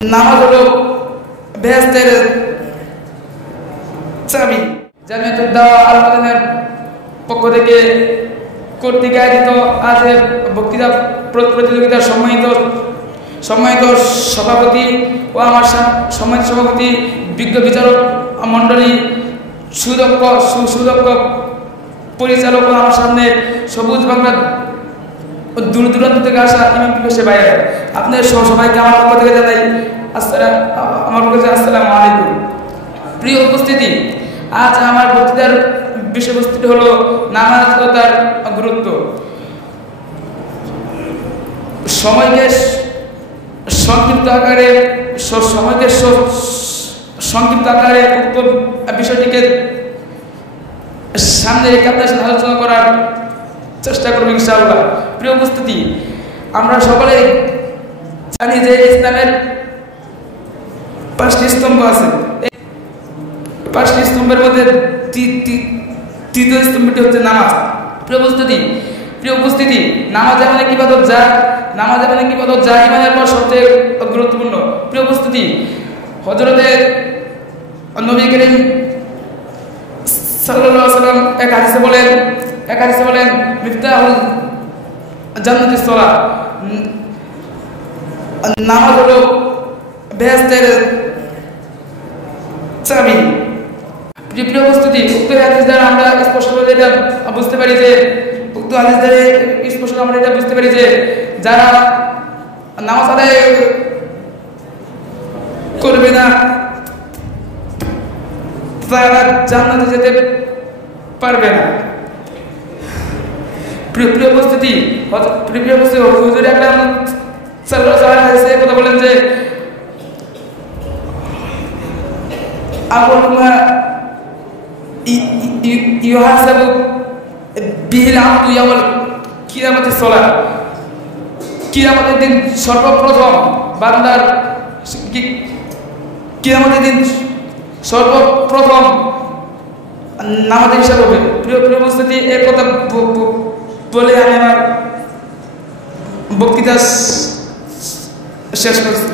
নামাজ হলো বেহেশতের চাবি। জামিয়াতুদ দাওয়া আল মাদানিয়ার পক্ষ থেকে কর্তৃক আয়োজিত আজকের বক্তৃতা প্রতিযোগিতার সম্মানিত সভাপতি ও আমার সম্মানিত সভাপতি, বিজ্ঞ বিচারক মণ্ডলী, সুদক্ষ পরিচালক ও আমার সামনে সবুজ বাংলা দূর দূরান্ত থেকে আসা ইমাম পিপাসে বাইরে, আপনাদের সবাইকে আমার পক্ষ থেকে জানাই আসসালামু আলাইকুম। প্রিয় উপস্থিতি, আজ আমার বক্তৃতার বিষয়বস্তুটি হলো নামাজ ও তার গুরুত্ব। সময়কে সংক্ষিপ্ত আকারে উক্ত বিষয়টিকে সামনে রেখে আপনার সাথে আলোচনা করার চেষ্টা করব ইনশাআল্লাহ। প্রিয় উপস্থিতি, আমরা সকলেই জানি যে ইসলামের 5টি স্তম্ভ আছে। এই 5টি স্তম্ভের মধ্যে তৃতীয় স্তম্ভটি হচ্ছে নামাজ। প্রিয় উপস্থিতি, নামাজ এমন এক ইবাদত যা ইমানের পর সবচেয়ে গুরুত্বপূর্ণ। প্রিয় উপস্থিতি, হযরতে নবী করিম সাল্লাল্লাহু আলাইহি ওয়াসাল্লাম এক হাদিসে বলেন মিফতাহুল জান্নাতিস সালাত, নামাজ হলো বেহেশতের চাবি। প্রিয় উপস্থিতি, উক্ত হাদিস দ্বারা আমরা স্পষ্টভাবে এটা বুঝতে পারি যে যারা নামাজ আদায় করবে না তারা জান্নাতে যেতে পারবে না। প্রিয় উপস্থিতি, হুজুর আকরাম সাল্লাল্লাহু আলাইহি ওয়াসাল্লাম কথা বলেন যে আবুমা ইউহাসাবু বিহিল আবদু ইয়াউমাল কিয়ামাতিস সালাত, কিয়ামতের দিন সর্বপ্রথম বান্দার কিয়ামতের দিন সর্বপ্রথম নামাজের হিসাব হবে। প্রিয় উপস্থিতি, এই কথা বলে আমি আমার বক্তৃতা শেষ করছি।